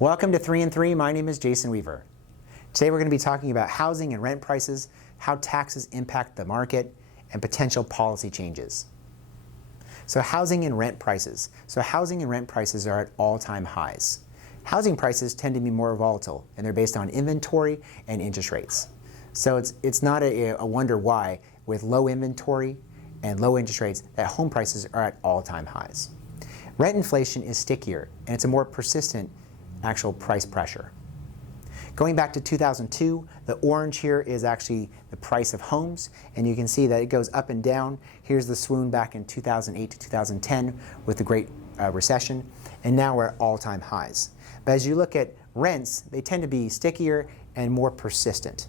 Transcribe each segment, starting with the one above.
Welcome to 3 and 3. My name is Jason Weaver. Today we're going to be talking about housing and rent prices, how taxes impact the market, and potential policy changes. So housing and rent prices. So housing and rent prices are at all-time highs. Housing prices tend to be more volatile, and they're based on inventory and interest rates. So it's not a wonder why, with low inventory and low interest rates, that home prices are at all-time highs. Rent inflation is stickier, and it's a more persistent actual price pressure. Going back to 2002, the orange here is actually the price of homes, and you can see that it goes up and down. Here's the swoon back in 2008 to 2010 with the Great Recession, and now we're at all-time highs. But as you look at rents, they tend to be stickier and more persistent.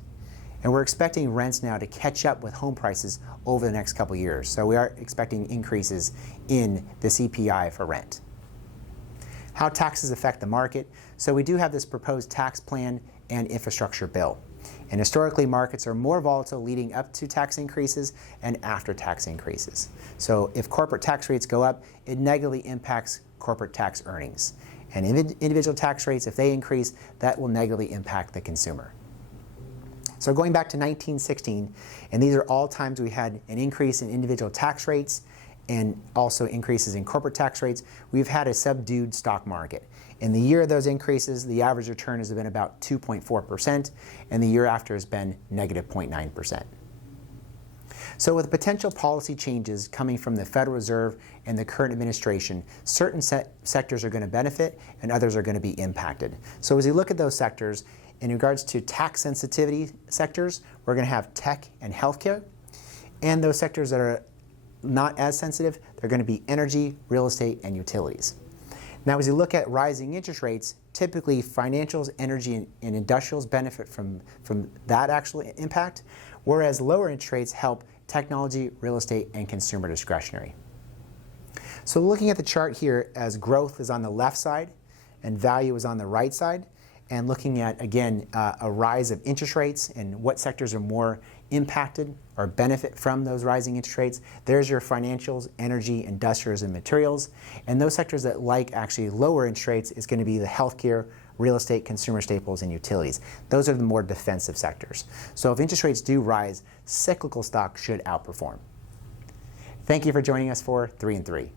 And we're expecting rents now to catch up with home prices over the next couple years. So we are expecting increases in the CPI for rent. How taxes affect the market. So we do have this proposed tax plan and infrastructure bill. And historically, markets are more volatile leading up to tax increases and after tax increases. So if corporate tax rates go up, it negatively impacts corporate tax earnings. And individual tax rates, if they increase, that will negatively impact the consumer. So going back to 1916, and these are all times we had an increase in individual tax rates and also increases in corporate tax rates, we've had a subdued stock market. In the year of those increases, the average return has been about 2.4%, and the year after has been negative 0.9%. So with potential policy changes coming from the Federal Reserve and the current administration, certain sectors are going to benefit and others are going to be impacted. So as you look at those sectors, in regards to tax sensitivity sectors, we're going to have tech and healthcare, and those sectors that are not as sensitive, they're going to be energy, real estate, and utilities. Now, as you look at rising interest rates, typically financials, energy, and industrials benefit from that actual impact, whereas lower interest rates help technology, real estate, and consumer discretionary. So looking at the chart here, as growth is on the left side and value is on the right side, and looking at, again, a rise of interest rates and what sectors are more impacted or benefit from those rising interest rates. There's your financials, energy, industrials, and materials. And those sectors that like actually lower interest rates is going to be the healthcare, real estate, consumer staples, and utilities. Those are the more defensive sectors. So if interest rates do rise, cyclical stocks should outperform. Thank you for joining us for 3 and 3.